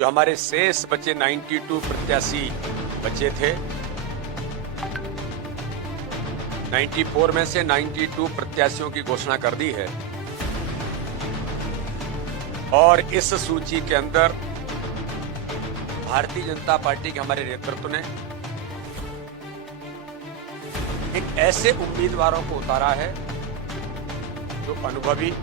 जो हमारे शेष बचे 92 प्रत्याशी बचे थे, 94 में से 92 प्रत्याशियों की घोषणा कर दी है और इस सूची के अंदर भारतीय जनता पार्टी के हमारे नेतृत्व ने एक ऐसे उम्मीदवारों को उतारा है जो अनुभवी,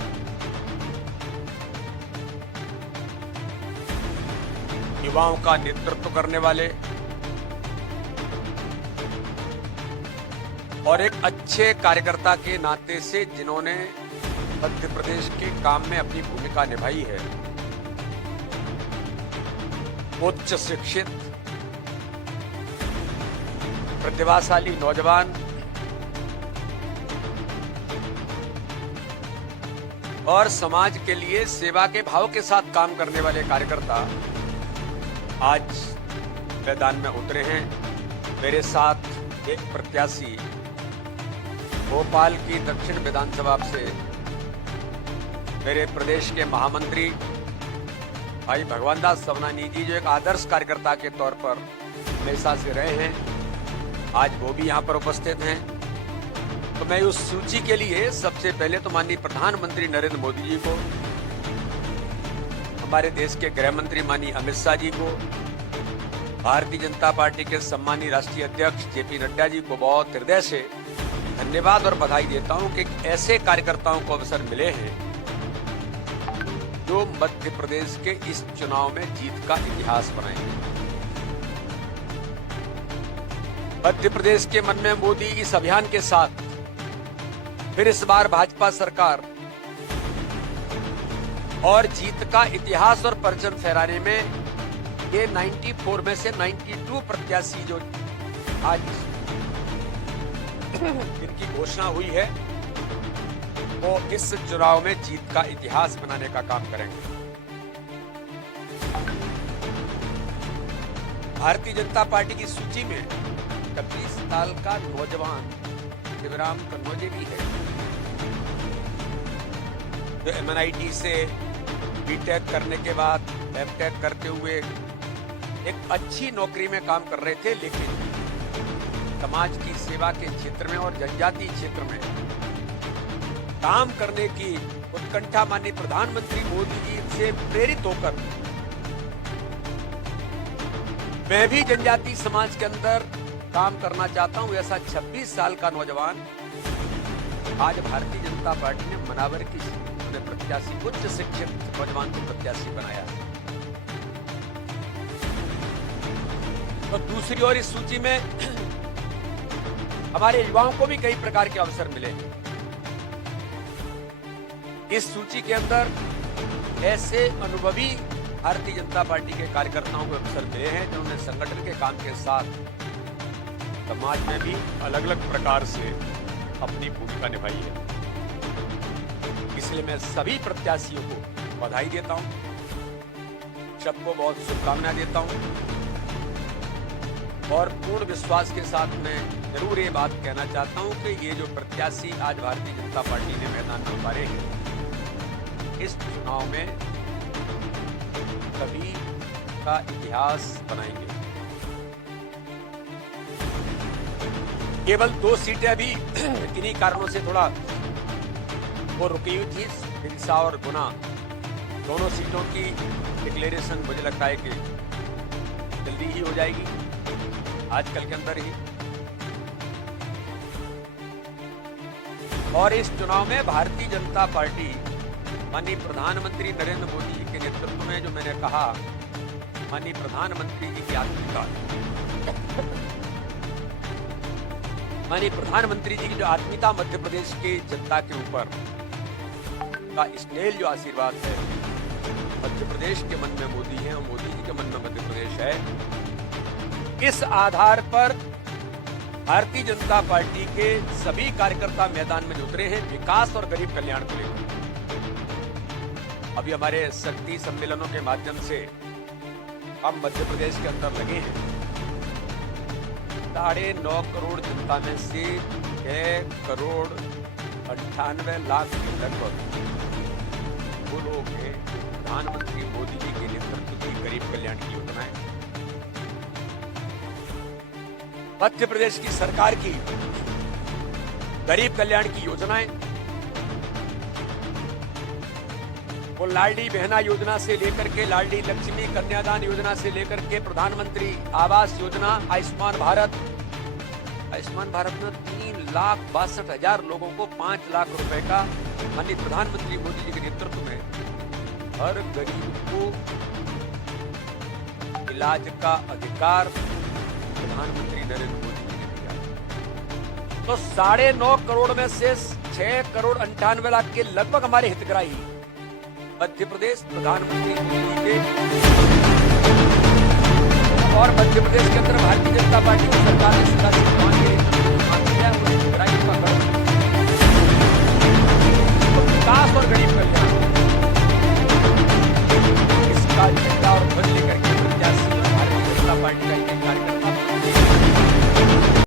युवाओं का नेतृत्व करने वाले और एक अच्छे कार्यकर्ता के नाते से जिन्होंने मध्य प्रदेश के काम में अपनी भूमिका निभाई है, उच्च शिक्षित, प्रतिभाशाली नौजवान और समाज के लिए सेवा के भाव के साथ काम करने वाले कार्यकर्ता आज मैदान में उतरे हैं। मेरे साथ एक प्रत्याशी भोपाल की दक्षिण विधानसभा से मेरे प्रदेश के महामंत्री भाई भगवान दास सवनानी जी, जो एक आदर्श कार्यकर्ता के तौर पर हमेशा से रहे हैं, आज वो भी यहाँ पर उपस्थित हैं। तो मैं उस सूची के लिए सबसे पहले तो माननीय प्रधानमंत्री नरेंद्र मोदी जी को, हमारे देश के गृह मंत्री माननीय अमित शाह जी को, भारतीय जनता पार्टी के सम्मानीय राष्ट्रीय अध्यक्ष जेपी नड्डा जी को बहुत हृदय से धन्यवाद और बधाई देता हूं कि ऐसे कार्यकर्ताओं को अवसर मिले हैं जो मध्य प्रदेश के इस चुनाव में जीत का इतिहास बनाएंगे। मध्य प्रदेश के मन में मोदी इस अभियान के साथ फिर इस बार भाजपा सरकार और जीत का इतिहास और परचम फहराने में ये 94 में से 92 प्रत्याशी जो आज इनकी घोषणा हुई है, वो इस चुनाव में जीत का इतिहास बनाने का काम करेंगे। भारतीय जनता पार्टी की सूची में 26 साल का नौजवान शिवराम कन्नौजे भी है, जो MNIT से बीटेक करने के बाद एमटेक करते हुए एक अच्छी नौकरी में काम कर रहे थे, लेकिन समाज की सेवा के क्षेत्र में और जनजातीय क्षेत्र में काम करने की उत्कंठा माननीय प्रधानमंत्री मोदी जी से प्रेरित होकर मैं भी जनजातीय समाज के अंदर काम करना चाहता हूं, ऐसा 26 साल का नौजवान आज भारतीय जनता पार्टी ने मनावर की प्रत्याशी, उच्च शिक्षित नौजवान को प्रत्याशी बनाया। तो दूसरी ओर इस सूची में हमारे युवाओं को भी कई प्रकार के अवसर मिले। इस सूची के अंदर ऐसे अनुभवी भारतीय जनता पार्टी के कार्यकर्ताओं को अवसर मिले हैं जिन्होंने संगठन के काम के साथ समाज में भी अलग अलग प्रकार से अपनी भूमिका निभाई है। इसलिए मैं सभी प्रत्याशियों को बधाई देता हूं, सबको बहुत शुभकामनाएं देता हूं और पूर्ण विश्वास के साथ मैं जरूर ये बात कहना चाहता हूं कि ये जो प्रत्याशी आज भारतीय जनता पार्टी ने मैदान में उतारे हैं, इस चुनाव में सभी का इतिहास बनाएंगे। केवल 2 सीटें अभी किन्हीं कारणों से थोड़ा वो रुकी हुई थी, हिंसा और गुना, दोनों सीटों की डिक्लेरेशन मुझे लगता है कि जल्दी ही हो जाएगी, आजकल के अंदर ही। और इस चुनाव में भारतीय जनता पार्टी माननीय प्रधानमंत्री नरेंद्र मोदी जी के नेतृत्व में, जो मैंने कहा, माननीय प्रधानमंत्री जी की आत्मीयता, माननीय प्रधानमंत्री जी की जो आत्मीयता मध्य प्रदेश की जनता के ऊपर का स्नेह जो आशीर्वाद है, मध्य प्रदेश के मन में मोदी है और मोदी जी के मन में मध्य प्रदेश है। इस आधार पर भारतीय जनता पार्टी के सभी कार्यकर्ता मैदान में उतरे हैं विकास और गरीब कल्याण को लेकर। अभी हमारे शक्ति सम्मेलनों के माध्यम से हम मध्य प्रदेश के अंदर लगे हैं। 9.5 करोड़ जनता में से 6 करोड़ 98 लाख के लगभग वो लोग हैं प्रधानमंत्री मोदी जी के नेतृत्व की गरीब कल्याण मध्य प्रदेश की सरकार की गरीब कल्याण की योजनाएं, वो लाडली बहना योजना से लेकर के लाडली लक्ष्मी कन्यादान योजना से लेकर के प्रधानमंत्री आवास योजना, आयुष्मान भारत में 3,62,000 लोगों को 5 लाख रुपए का माननीय प्रधानमंत्री मोदी जी के नेतृत्व में हर गरीब को इलाज का अधिकार प्रधानमंत्री नरेंद्र मोदी जी ने दिया। तो 9.5 करोड़ में से 6 करोड़ 98 लाख के लगभग हमारे हितग्राही मध्य प्रदेश प्रधानमंत्री मोदी के और मध्य प्रदेश के अंदर भारतीय जनता पार्टी की सरकार ने शिवराज सिंह चौहान के विकास और गरीब कल्याण इसका झंडा और ध्वज लेकर के प्रत्याशी और भारतीय जनता पार्टी का एक कार्यकर्ता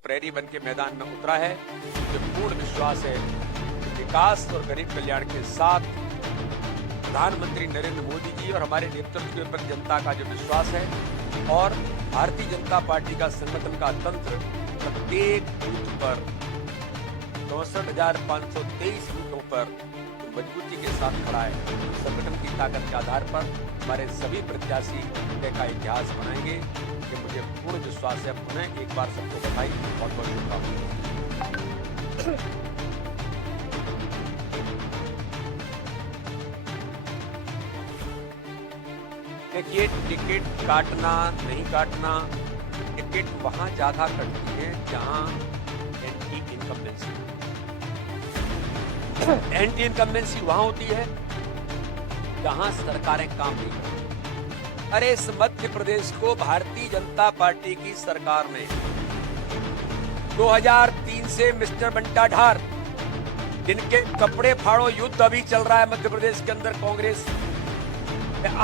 प्रेरी बन के मैदान में उतरा है। मुझे पूर्ण विश्वास है कि विकास और गरीब कल्याण के साथ प्रधानमंत्री नरेंद्र मोदी जी और हमारे नेतृत्व पर जनता का जो विश्वास है और भारतीय जनता पार्टी का संगठन का तंत्र प्रत्येक बूथ पर 64,523 बूथों पर मजबूती के साथ खड़ा है। संगठन की ताकत के आधार पर हमारे सभी प्रत्याशी का इतिहास बनाएंगे, ये मुझे पूर्ण विश्वास है। पुनः एक बार सबको बधाई, बहुत बहुत शुभकामनाएं। देखिए, टिकट काटना नहीं काटना, टिकट वहां ज्यादा कटती है जहां एंटी इनकम्बेंसी वहां होती है जहां सरकारें काम नहीं करती। अरे इस मध्य प्रदेश को भारतीय जनता पार्टी की सरकार ने 2003 से मिस्टर बंटा ढार, जिनके कपड़े फाड़ो युद्ध अभी चल रहा है मध्य प्रदेश के अंदर कांग्रेस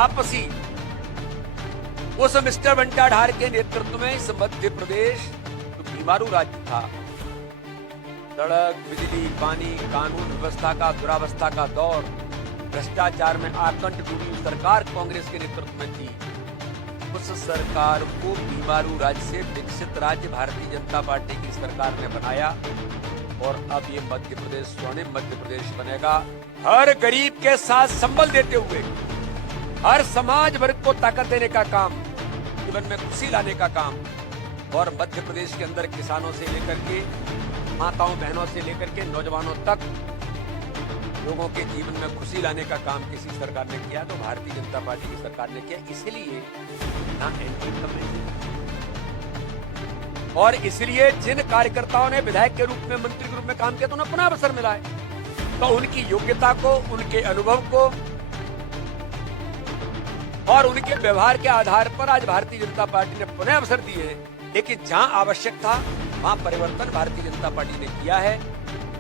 आपसी, उस मिस्टर बंटा ढार के नेतृत्व में इस मध्य प्रदेश जो बीमारू राज्य था, सड़क, बिजली, पानी, कानून व्यवस्था का दुरावस्था का दौर, भ्रष्टाचार में आकंठ डूबी सरकार कांग्रेस के नेतृत्व में थी। उस सरकार को बीमारू राज्य से विकसित राज्य भारतीय जनता पार्टी की सरकार ने बनाया और अब ये मध्य प्रदेश स्वर्णिम मध्य प्रदेश बनेगा। हर गरीब के साथ संबल देते हुए हर समाज वर्ग को ताकत देने का काम, जीवन में खुशी लाने का काम और मध्य प्रदेश के अंदर किसानों से लेकर के माताओं बहनों से लेकर के नौजवानों तक लोगों के जीवन में खुशी लाने का काम किसी सरकार ने किया तो भारतीय जनता पार्टी की सरकार ने किया। इसलिए ना एंटी इनकम्बेंसी और इसलिए जिन कार्यकर्ताओं ने विधायक के रूप में, मंत्री के रूप में काम किया तो उन्हें पुनः अवसर मिला है। तो उनकी योग्यता को, उनके अनुभव को और उनके व्यवहार के आधार पर आज भारतीय जनता पार्टी ने पुनः अवसर दिए हैं। लेकिन जहां आवश्यक था वहां परिवर्तन भारतीय जनता पार्टी ने किया है।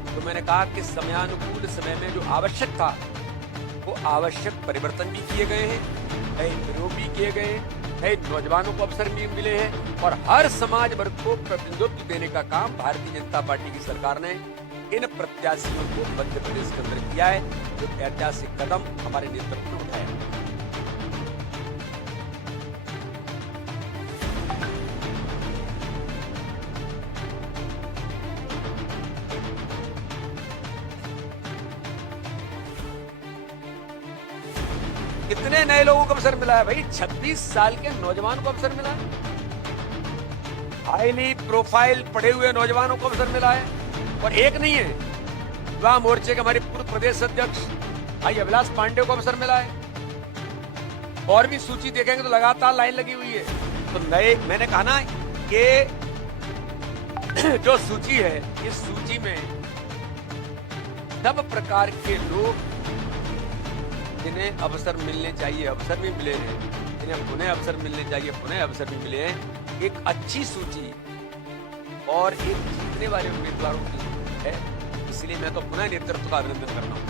तो मैंने कहा कि समयानुकूल समय में जो आवश्यक था वो आवश्यक परिवर्तन भी किए गए हैं, नए प्रयोग भी किए गए हैं, नए नौजवानों को अवसर भी मिले हैं और हर समाज वर्ग को प्रतिनिधित्व देने का काम भारतीय जनता पार्टी की सरकार ने इन प्रत्याशियों को मध्य प्रदेश के अंदर किया है। जो ऐतिहासिक कदम हमारे नेतृत्व में उठाया। कितने नए लोगों को अवसर मिला है भाई, 26 साल के नौजवान को अवसर मिला है, हाईली प्रोफाइल पढ़े हुए नौजवानों को अवसर मिला है। और एक नहीं है, युवा मोर्चे के हमारे पूर्व प्रदेश अध्यक्ष भाई अभिलाष पांडे को अवसर मिला है। और भी सूची देखेंगे तो लगातार लाइन लगी हुई है। तो नए, मैंने कहा ना कि जो सूची है, इस सूची में सब प्रकार के लोग जिन्हें अवसर मिलने चाहिए अवसर भी मिले हैं, जिन्हें पुनः अवसर मिलने चाहिए पुनः अवसर भी मिले हैं। एक अच्छी सूची और एक जीतने वाले उम्मीदवारों की है, इसलिए मैं तो पुनः नेतृत्व का अभिनंदन करता हूँ।